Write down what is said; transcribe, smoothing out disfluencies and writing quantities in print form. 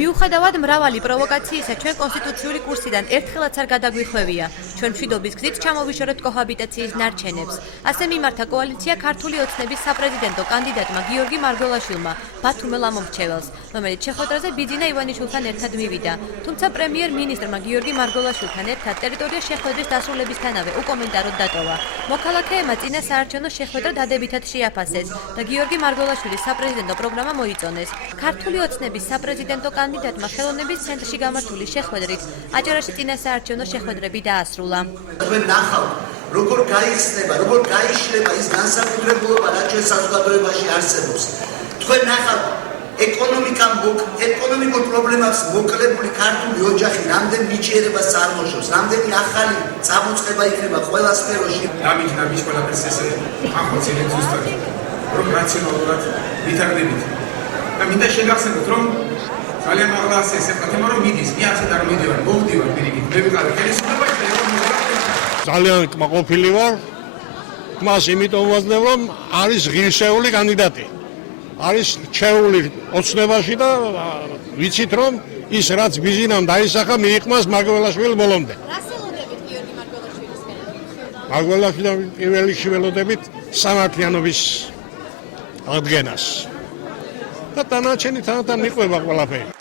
მიუხედავად მრავალი პროვოკაციისა, ჩვენ კონსტიტუციური კურსიდან ერთხელაც არ გადაგვიხვევია. ჩვენ მშვიდობის გზით ჩამოვიშორეთ კოჰაბიტაციის ნარჩენებს. ასე მიმართა კოალიცია ქართული ოცნების საპრეზიდენტო კანდიდატმა გიორგი მარგველაშვილმა, ბათუმელ ამომრჩეველს, რომელიც შეხვედრაზე ბიძინა ივანიშვილთან ერთად მივიდა. თუმცა პრემიერ-მინისტრმა გიორგი მარგველაშვილთან ერთად ტერიტორია შეხვედრის დასრულებისთანავე უკომენტაროდ დატოვა. მოქალაქეებმა წინა საარჩევნო შეხვედრა დადებითად შეაფასეს და გიორგი მარგველაშვილის საპრეზიდენტო პროგრამა მოიწონეს. ქართული ოცნების საპრეზიდენტო კანდიდატმა ხელოვნების ცენტრში გამართული შეხვედრით აჭარაში წინა საარჩევნო შეხვედრები დაასრულა. როგორ გაიხსნება, როგორ გაიშლება ის განსაკუთრებულობა, რაც ჩვენ საზოგადოებაში არსებობს. თქვენ ნახავთ ეკონომიკურ პრობლემებს მოკლებული ქართული ოჯახი რამდენ ნიჭიერებას წარმოშობს, რამდენი ახალი წამოწყება იქნება ყველა სფეროში. დამიჯნების ყველაფერს ესე ახორციელებს ზუსტად, რომ რაციონალურად ვითარდებით. და მინდა შეგახსენოთ, რომ ძალიან მაღლა ესეა თემა, რომ მიდის, მიაცეთ არ მიდივარ, მოვდივარ პირიქით, მე ვიყავი ხელისუფლებაში და ძალიან კმაყოფილი ვარ. მას იმიტომ ვაძლევ, რომ არის ღირსეული კანდიდატი. არის ჩეული ოცნებაში და ვიცით, რომ ის რაც ბიზინამ დაისახა, მიიღმას მარგველაშვილ ბოლომდე. რას ელოდებით გიორგი მარგველაშვილისგან? მარგველაშვილიდან პირველ რიგში ველოდებით სამართლიანობის აღდგენას. და დანარჩენი თანათან მიყვება ყველაფერი.